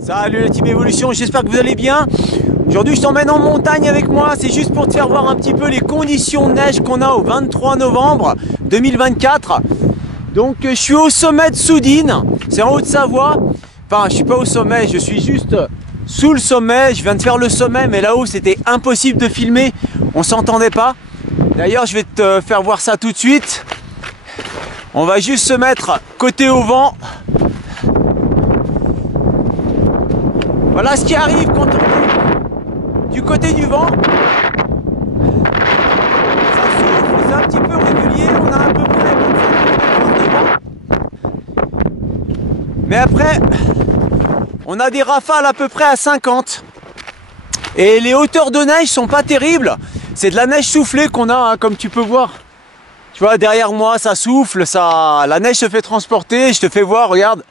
Salut la team Evolution, j'espère que vous allez bien. Aujourd'hui je t'emmène en montagne avec moi, c'est juste pour te faire voir un petit peu les conditions de neige qu'on a au 23 novembre 2024. Donc je suis au sommet de Soudines, c'est en Haute-Savoie. Enfin je suis pas au sommet, je suis juste sous le sommet, je viens de faire le sommet mais là-haut c'était impossible de filmer, on s'entendait pas. D'ailleurs je vais te faire voir ça tout de suite. On va juste se mettre côté au vent. Voilà ce qui arrive quand on est du côté du vent. Ça souffle, c'est un petit peu régulier, on a à peu près 25 de vent. Mais après, on a des rafales à peu près à 50. Et les hauteurs de neige sont pas terribles. C'est de la neige soufflée qu'on a, hein, comme tu peux voir. Tu vois, derrière moi, ça souffle, la neige se fait transporter. Je te fais voir, regarde.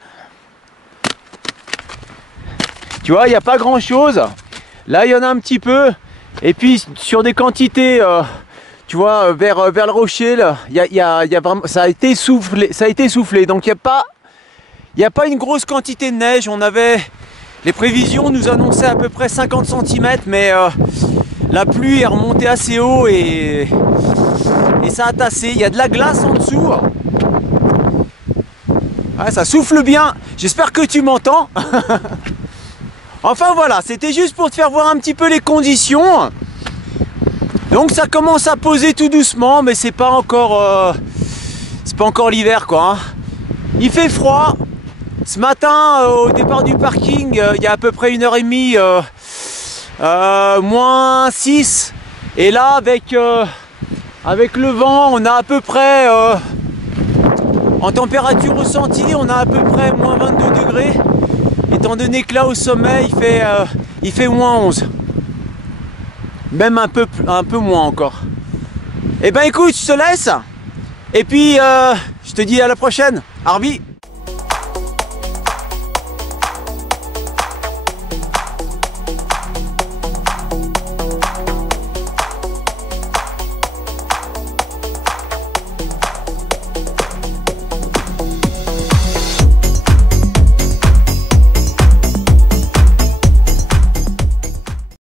Tu vois, il n'y a pas grand chose. Là, il y en a un petit peu. Et puis, sur des quantités, tu vois, vers le rocher, là, y a vraiment, ça a été soufflé. Donc, il n'y a pas une grosse quantité de neige. Les prévisions nous annonçaient à peu près 50 cm, mais la pluie est remontée assez haut et ça a tassé. Il y a de la glace en dessous. Ouais, ça souffle bien. J'espère que tu m'entends. Enfin voilà, c'était juste pour te faire voir un petit peu les conditions. Donc ça commence à poser tout doucement, mais c'est pas encore l'hiver quoi. Hein. Il fait froid. Ce matin, au départ du parking, il y a à peu près 1h30, moins 6. Et là, avec le vent, on a à peu près, en température ressentie, on a à peu près moins 22 degrés. Étant donné que là au sommet il fait moins 11. Même un peu moins encore. Et ben écoute, je te laisse. Et puis je te dis à la prochaine. Arbi.